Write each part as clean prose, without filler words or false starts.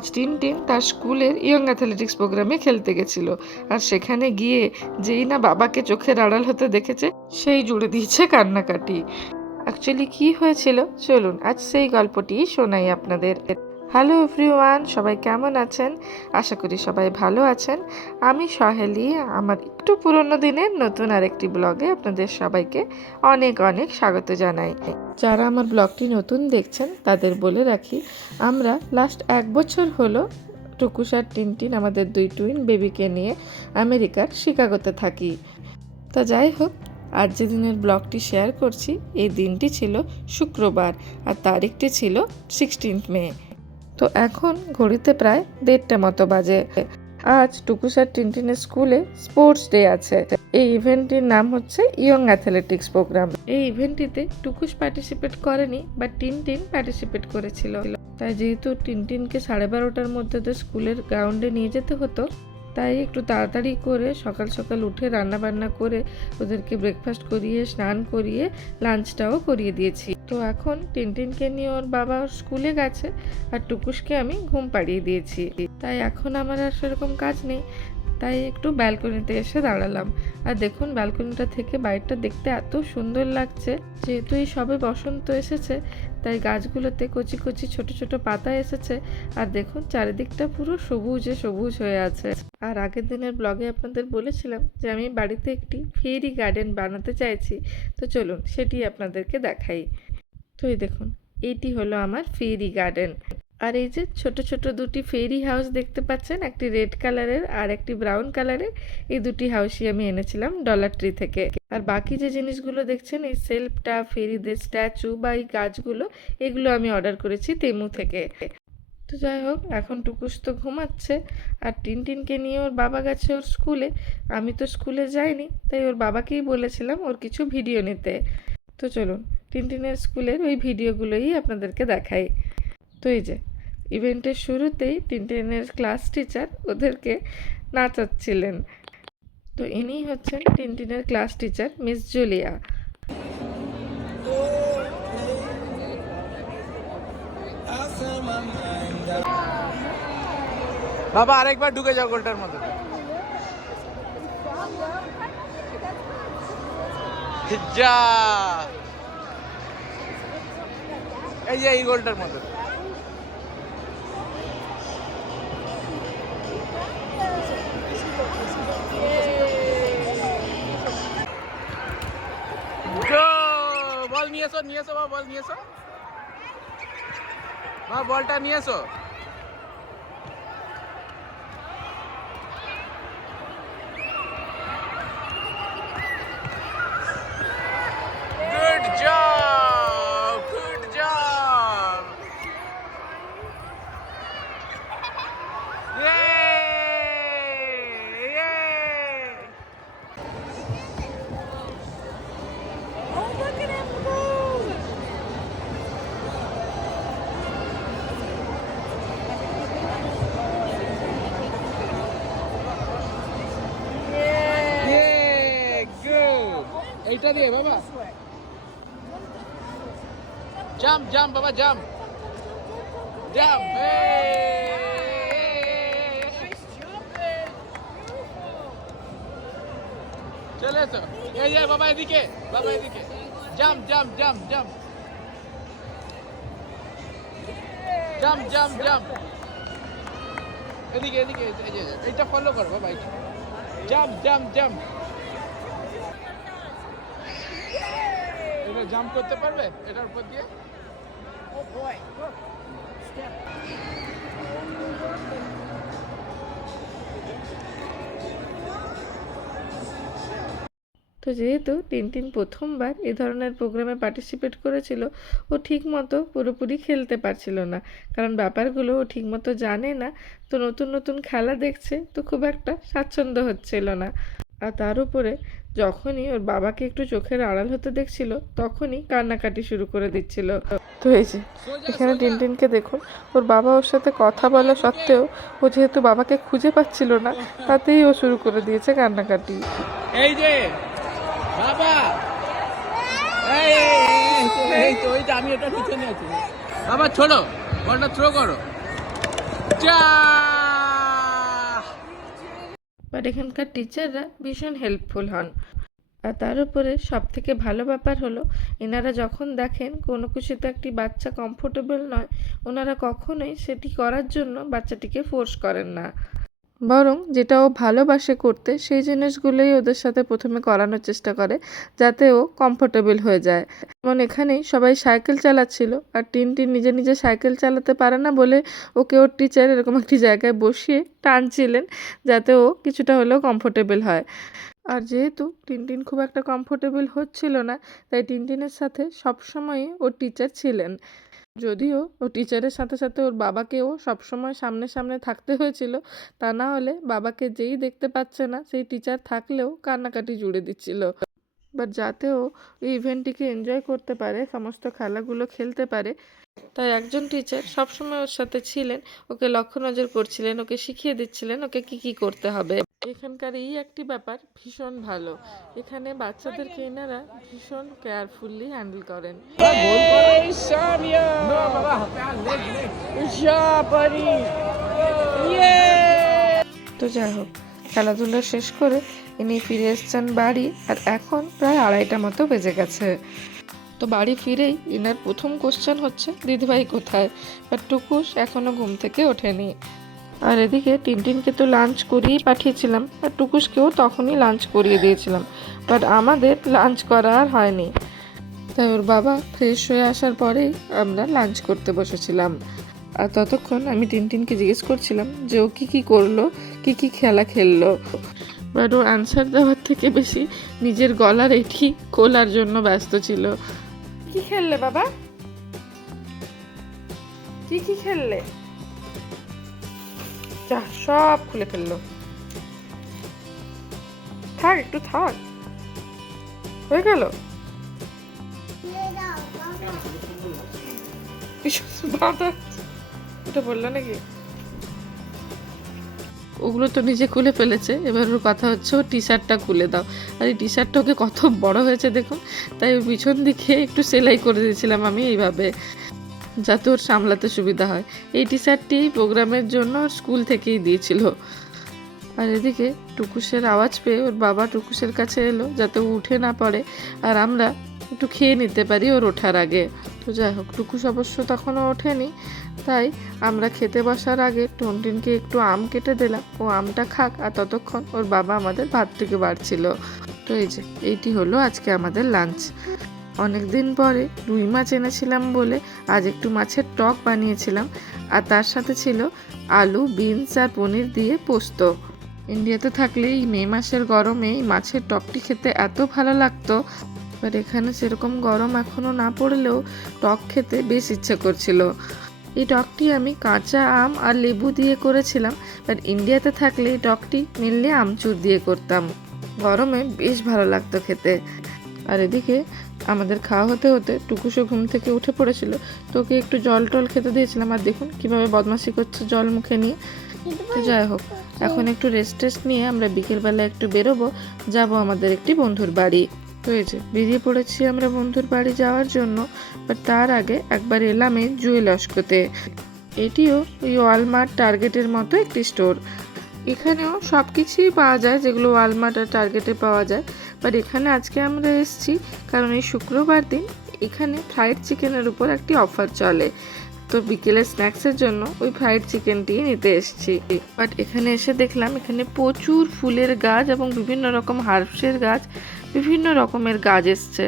আজ টিনটিন তার স্কুলের ইয়ং অ্যাথলেটিক্স প্রোগ্রামে খেলতে গেছিল, আর সেখানে গিয়ে যেই না বাবাকে চোখের আড়াল হতে দেখেছে সেই জুড়ে দিয়েছে কান্নাকাটি। অ্যাকচুয়ালি কি হয়েছিল চলুন আজ সেই গল্পটি শোনাই আপনাদের। হ্যালো এভরিওয়ান, সবাই কেমন আছেন? আশা করি সবাই ভালো আছেন। আমি সহেলি, আমার একটু পুরনো দিনের নতুন আরেকটি ব্লগে আপনাদের সবাইকে অনেক অনেক স্বাগত জানাই। যারা আমার ব্লগটি নতুন দেখছেন তাদের বলে রাখি, আমরা লাস্ট 1 বছর হলো টুকুস আর টিনটিন আমাদের 2 টুইন বেবিকে নিয়ে আমেরিকার শিকাগোতে থাকি। তা যাই হোক, আজ যে দিনের ব্লগটি শেয়ার করছি এই দিনটি ছিল শুক্রবার আর তারিখটি ছিল 16 মে। তো এখন ঘড়িতে প্রায় 1:30 মতো বাজে। আজ টুকুস আর টিনটিনের স্কুলে স্পোর্টস ডে আছে। এই ইভেন্টটির নাম হচ্ছে ইয়ং অ্যাথলেটিক্স প্রোগ্রাম। এই ইভেন্টটিতে টুকুস পার্টিসিপেট করেনি, বাট টিনটিন পার্টিসিপেট করেছিল। তাই যেহেতু টিনটিনকে 12:30টার মধ্যে তো স্কুলের গ্রাউন্ডে নিয়ে যেতে হতো, তাই একটু তাড়াতাড়ি করে সকাল সকাল উঠে রান্না বান্না করে ওদেরকে ব্রেকফাস্ট করিয়ে স্নান করিয়ে লাঞ্চটাও করিয়ে দিয়েছি। তো এখন টিনটিনকে নিয়ে ওর বাবা স্কুলে গেছে আর টুকুসকে আমি ঘুম পাড়িয়ে দিয়েছি। তাই এখন আমার আর সেরকম কাজ নেই, তাই একটু ব্যালকনিতে এসে দাঁড়ালাম। আর দেখুন ব্যালকনিটা থেকে বাইরেটা দেখতে এত সুন্দর লাগছে। যেহেতু এই সবে বসন্ত এসেছে তাই গাছগুলোতে কচি কচি ছোট ছোট পাতা এসেছে, আর দেখুন চারিদিকটা পুরো সবুজে সবুজ হয়ে আছে। আর আগের দিনের ব্লগে আপনাদের বলেছিলাম যে আমি বাড়িতে একটি ফেরি গার্ডেন বানাতে চাইছি, তো চলুন সেটি আপনাদেরকে দেখাই। তো এই দেখুন, এইটি হলো আমার ফেরি গার্ডেন। আর এই যে ছোট ছোট দুটি ফেরি হাউস দেখতে পাচ্ছেন, একটি রেড কালারের আর একটি ব্রাউন কালারের। এই দুটি হাউসই আমি এনেছিলাম ডলার ট্রি থেকে। আর বাকি যে জিনিসগুলো দেখছেন, এই সেলফটা, ফেরিদের স্ট্যাচু বা এই গাছগুলো, এগুলো আমি অর্ডার করেছি তেমু থেকে। তো যাই হোক, এখন টুকুস তো ঘুমাচ্ছে আর টিনটিনকে নিয়ে ওর বাবা গেছে ওর স্কুলে। আমি তো স্কুলে যাইনি, তাই ওর বাবাকেই বলেছিলাম ওর কিছু ভিডিও নিতে। তো চলুন টিনটিনের স্কুলের ওই ভিডিওগুলোই আপনাদেরকে দেখাই। তো এই যে ইভেন্টের শুরুতেই টিনটিনের ক্লাস টিচার ওদেরকে নাচাচ্ছিলেন। তো ইনিই হচ্ছেন টিনটিনের ক্লাস টিচার মিস জুলিয়া। বাবা আরেকবার ঢুকে যাও গোলটার মধ্যে। যা এই যে এই গোলটার মধ্যে। বল নিয়ে এসো, নিয়ে এসো বাবা, বল নিয়ে এসো বাবা, বলটা নিয়ে এসো। Good job! Good job! Yay! Yay! Oh, look at him move! Yay! Good! এইটা দিয়ে বাবা। Jump, jump, বাবা, jump. Jump. Hey! চলে এসো। এই যে বাবা এদিকে, বাবা এদিকে। Jump, jump, jump, jump. Jump, jump, jump. এদিকে এদিকে, এই যে এইটা ফলো করো বাবা। Jump, jump, jump. এটা জাম্প করতে পারবে এটার উপর দিয়ে? Oh boy, look. Step. তো যেহেতু টিনটিন প্রথমবার এ ধরনের প্রোগ্রামে পার্টিসিপেট করেছিল, ও ঠিকমতো পুরোপুরি খেলতে পারছিল না, কারণ ব্যাপারগুলো ও ঠিকমতো জানে না। তো নতুন নতুন খেলা দেখছে, তো খুব একটা স্বাচ্ছন্দ্য হচ্ছিল না। আর তার উপরে যখনই ওর বাবাকে একটু চোখের আড়াল হতে দেখছিল তখনই কান্নাকাটি শুরু করে দিচ্ছিল। তো এই যে এখানে টিনটিনকে দেখুন, ওর বাবা ওর সাথে কথা বলা সত্ত্বেও ও যেহেতু বাবাকে খুঁজে পাচ্ছিল না, তাতেই ও শুরু করে দিয়েছে কান্নাকাটি। এই যে বাবা, এই তো আমি এটা পিছনে আছি বাবা। ছোড়ো বলটা, থ্রো করো। যা বাট এখানকার টিচাররা ভীষণ হেল্পফুল হন। আর তার উপরে সব থেকে ভালো ব্যাপার হলো এনারা যখন দেখেন কোনো কিছুতে একটি বাচ্চা কমফোর্টেবল নয়, ওনারা কখনোই সেটি করার জন্য বাচ্চাটিকে ফোর্স করেন না, বরং যেটা ও ভালোবাসে করতে সেই জিনিসগুলোই ওদের সাথে প্রথমে করানোর চেষ্টা করে যাতে ও কমফোর্টেবল হয়ে যায়। যেমন এখানেই সবাই সাইকেল চালাচ্ছিল আর টিনটিন নিজে নিজে সাইকেল চালাতে পারে না বলে ওকে ওর টিচার এরকম একটি জায়গায় বসিয়ে টানছিলেন যাতে ও কিছুটা হলেও কমফোর্টেবল হয়। আর যেহেতু টিনটিন খুব একটা কমফোর্টেবল হচ্ছিল না, তাই টিনটিনের সাথে সবসময়ই ওর টিচার ছিলেন। যদিও ও টিচারের সাথে সাথে ওর বাবাকেও সবসময় সামনে সামনে থাকতে হয়েছিল, তা না হলে বাবাকে যেই দেখতে পাচ্ছে না সেই টিচার থাকলেও কান্নাকাটি জুড়ে দিচ্ছিল। বাট যাতে ও এই ইভেন্টটিকে এনজয় করতে পারে, সমস্ত খেলাগুলো খেলতে পারে, তাই একজন টিচার সবসময় ওর সাথে ছিলেন, ওকে লক্ষ্য নজর করছিলেন, ওকে শিখিয়ে দিচ্ছিলেন ওকে কি কি করতে হবে। এখানকার এই একটি ব্যাপার ভীষণ ভালো, এখানে বাচ্চাদেরকে এনারা ভীষণ কেয়ারফুলি হ্যান্ডেল করেন। Hey, Samia! No, বাবা leg leg Good job, buddy! Yay! তো যাই হোক, খেলাধুলা শেষ করে ইনি ফিরে এসছেন বাড়ি, আর এখন প্রায় 2:30 মতো বেজে গেছে। তো বাড়ি ফিরেই ইনার প্রথম কোশ্চেন হচ্ছে দিদিভাই কোথায়, বাট টুকুস এখনো ঘুম থেকে ওঠেনি। আর এদিকে টিনটিনকে তো লাঞ্চ করিয়েই পাঠিয়েছিলাম, আর টুকুসকেও তখনই লাঞ্চ করিয়ে দিয়েছিলাম, বাট আমাদের লাঞ্চ করা আর হয়নি। তাই ওর বাবা ফ্রেশ হয়ে আসার পরেই আমরা লাঞ্চ করতে বসেছিলাম। আর ততক্ষণ আমি টিনটিনকে জিজ্ঞেস করছিলাম যে ও কী কী করলো, কী কী খেলা খেললো, বাট ও অ্যান্সার দেওয়ার থেকে বেশি নিজের গলার এটি খোলার জন্য ব্যস্ত ছিল। কি খেললে বাবা, কি কি খেললে? যা সব খুলে ফেললো। থাক একটু থাক, হয়ে গেল। ওটা বললো নাকি? ওগুলো তো নিজে খুলে ফেলেছে, এবার ওর কথা হচ্ছে ও টি শার্টটা খুলে দাও। আর এই টি শার্টটা ওকে কত বড় হয়েছে দেখুন, তাই ওর পিছন দিকে একটু সেলাই করে দিয়েছিলাম আমি এইভাবে, যাতে ওর সামলাতে সুবিধা হয়। এই টি শার্টটি প্রোগ্রামের জন্য ওর স্কুল থেকেই দিয়েছিল। আর এদিকে টুকুসের আওয়াজ পেয়ে ওর বাবা টুকুসের কাছে এলো যাতে ও উঠে না পড়ে আর আমরা একটু খেয়ে নিতে পারি ওর ওঠার আগে। তো যাই হোক, টুকুস অবশ্য তখনও ওঠেনি, তাই আমরা খেতে বসার আগে টনটিনকে একটু আম কেটে দিলাম, ও আমটা খাক, আর ততক্ষণ ওর বাবা আমাদের ভাতটিকে বাড়ছিল। তো এই যে এইটি হলো আজকে আমাদের লাঞ্চ। অনেক দিন পরে রুই মাছ এনেছিলাম বলে আজ একটু মাছের টক বানিয়েছিলাম, আর তার সাথে ছিল আলু, বিনস আর পনির দিয়ে পোস্ত। ইন্ডিয়াতে থাকলে এই মে মাসের গরমে এই মাছের টকটি খেতে এত ভালো লাগতো, বাট এখানে সেরকম গরম এখনও না পড়লেও টক খেতে বেশ ইচ্ছে করছিল। এই টকটি আমি কাঁচা আম আর লেবু দিয়ে করেছিলাম, বাট ইন্ডিয়াতে থাকলে এই টকটি মেনলি আমচুর দিয়ে করতাম। গরমে বেশ ভালো লাগতো খেতে। আর এদিকে আমাদের খাওয়া হতে হতে টুকুসও ঘুম থেকে উঠে পড়েছিল, তোকে একটু জল টল খেতে দিয়েছিলাম, আর দেখুন কিভাবে বদমাশি করছে জল মুখে নিয়ে। তো যাই হোক, এখন একটু রেস্ট নিয়ে আমরা বিকেলবেলা একটু বেরোবো, যাব আমাদের একটি বন্ধুর বাড়ি। তো এই যে বেরিয়ে পড়েছি আমরা বন্ধুর বাড়ি যাওয়ার জন্য, বাট তার আগে একবার এলাম এই জুয়েলস্কোতে। এটিও ওই ওয়ালমার্ট টার্গেটের মতো একটি স্টোর। এখানেও সব কিছুই পাওয়া যায় যেগুলো ওয়ালমার্ট আর টার্গেটে পাওয়া যায়, বাট এখানে আজকে আমরা এসেছি কারণ এই শুক্রবার দিন এখানে ফ্রাইড চিকেনের উপর একটি অফার চলে। তো বিকেলের স্ন্যাক্সের জন্য ওই ফ্রাইড চিকেনটি নিতে এসেছি। বাট এখানে এসে দেখলাম এখানে প্রচুর ফুলের গাছ এবং বিভিন্ন রকম হার্বসের গাছ, বিভিন্ন রকমের গাছ এসছে।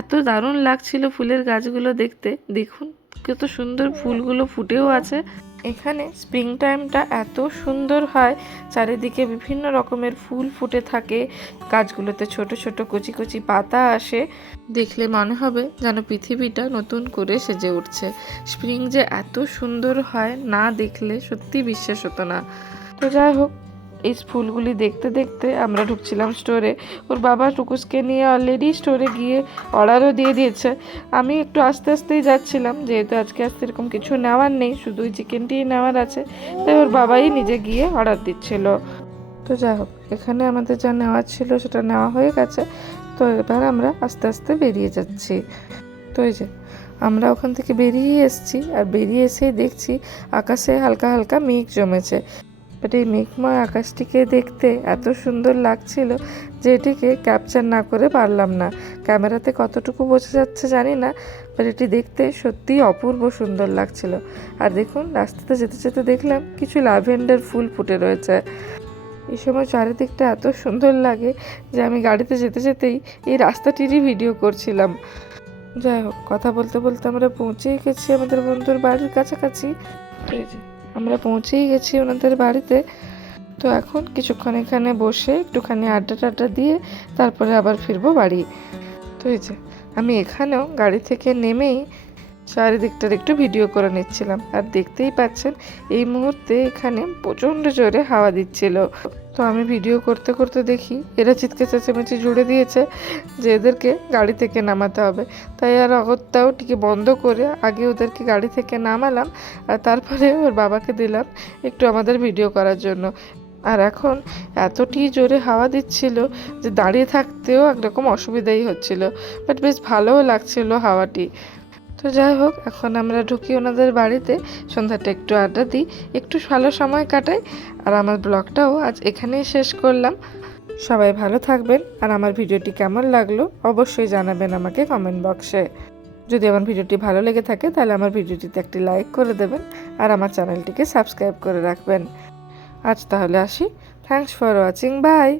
এত দারুণ লাগছিল ফুলের গাছগুলো দেখতে, দেখুন কত সুন্দর ফুলগুলো ফুটেও আছে। এখানে স্প্রিং টাইমটা এত সুন্দর হয়, চারিদিকে বিভিন্ন রকমের ফুল ফুটে থাকে, গাছগুলোতে ছোট ছোট কচি কচি পাতা আসে, দেখলে মনে হবে যেন পৃথিবীটা নতুন করে সেজে উঠছে। স্প্রিং যে এত সুন্দর হয় না দেখলে সত্যি বিশ্বাস হতো না। তো যাই হোক, এই ফুলগুলি দেখতে দেখতে আমরা ঢুকছিলাম স্টোরে। ওর বাবা টুকুসকে নিয়ে অলরেডি স্টোরে গিয়ে অর্ডারও দিয়ে দিয়েছে। আমি একটু আস্তে আস্তেই যাচ্ছিলাম, যেহেতু আজকে এরকম কিছু নেওয়ার নেই, শুধু ওই চিকেনটিই নেওয়ার আছে, তাই ওর বাবাই নিজে গিয়ে অর্ডার দিচ্ছিল। তো যাই হোক, এখানে আমাদের যা নেওয়ার ছিল সেটা নেওয়া হয়ে গেছে। তো এবার আমরা আস্তে আস্তে বেরিয়ে যাচ্ছি। তো এই যে আমরা ওখান থেকে বেরিয়ে এসেছি, আর বেরিয়ে এসেই দেখছি আকাশে হালকা হালকা মেঘ জমেছে। বাট এই মেঘময় আকাশটিকে দেখতে এত সুন্দর লাগছিল যে এটিকে ক্যাপচার না করে পারলাম না। ক্যামেরাতে কতটুকু বোঝা যাচ্ছে জানি না, বাট এটি দেখতে সত্যিই অপূর্ব সুন্দর লাগছিল। আর দেখুন, রাস্তাতে যেতে যেতে দেখলাম কিছু ল্যাভেন্ডার ফুল ফুটে রয়েছে। এই সময় চারিদিকটা এত সুন্দর লাগে যে আমি গাড়িতে যেতে যেতেই এই রাস্তাটিরই ভিডিও করছিলাম। যাই হোক, কথা বলতে বলতে আমরা পৌঁছেই গেছি আমাদের বন্ধুর বাড়ির কাছাকাছি। এই যে আমরা পৌঁছেই গেছি ওনাদের বাড়িতে। তো এখন কিছুক্ষণ এখানে বসে একটুখানি আড্ডা টাড্ডা দিয়ে তারপরে আবার ফিরবো বাড়ি। তো এই যে আমি এখানেও গাড়ি থেকে নেমেই চারিদিকটার একটু ভিডিও করে নিচ্ছিলাম। আর দেখতেই পাচ্ছেন এই মুহূর্তে এখানে প্রচণ্ড জোরে হাওয়া দিচ্ছিল। তো আমি ভিডিও করতে করতে দেখি এরা চিৎকে চেঁচামেচি জুড়ে দিয়েছে যে এদেরকে গাড়ি থেকে নামাতে হবে। তাই আর অগত্যাও টিকে বন্ধ করে আগে ওদেরকে গাড়ি থেকে নামালাম, আর তারপরে ওর বাবাকে দিলাম একটু আমাদের ভিডিও করার জন্য। আর এখন এতটি জোরে হাওয়া দিচ্ছিল যে দাঁড়িয়ে থাকতেও একরকম অসুবিধাই হচ্ছিল, বাট বেশ ভালোও লাগছিল হাওয়াটি। তো যাই হোক, এখন আমরা ঢুকি ওনাদের বাড়িতে, সন্ধ্যাটা একটু আড্ডা দিই, একটু ভালো সময় কাটাই। আর আমার ব্লগটাও আজ এখানেই শেষ করলাম। সবাই ভালো থাকবেন, আর আমার ভিডিওটি কেমন লাগলো অবশ্যই জানাবেন আমাকে কমেন্ট বক্সে। যদি আমার ভিডিওটি ভালো লেগে থাকে তাহলে আমার ভিডিওটিতে একটি লাইক করে দেবেন, আর আমার চ্যানেলটিকে সাবস্ক্রাইব করে রাখবেন। আজ তাহলে আসি। Thanks for watching, by.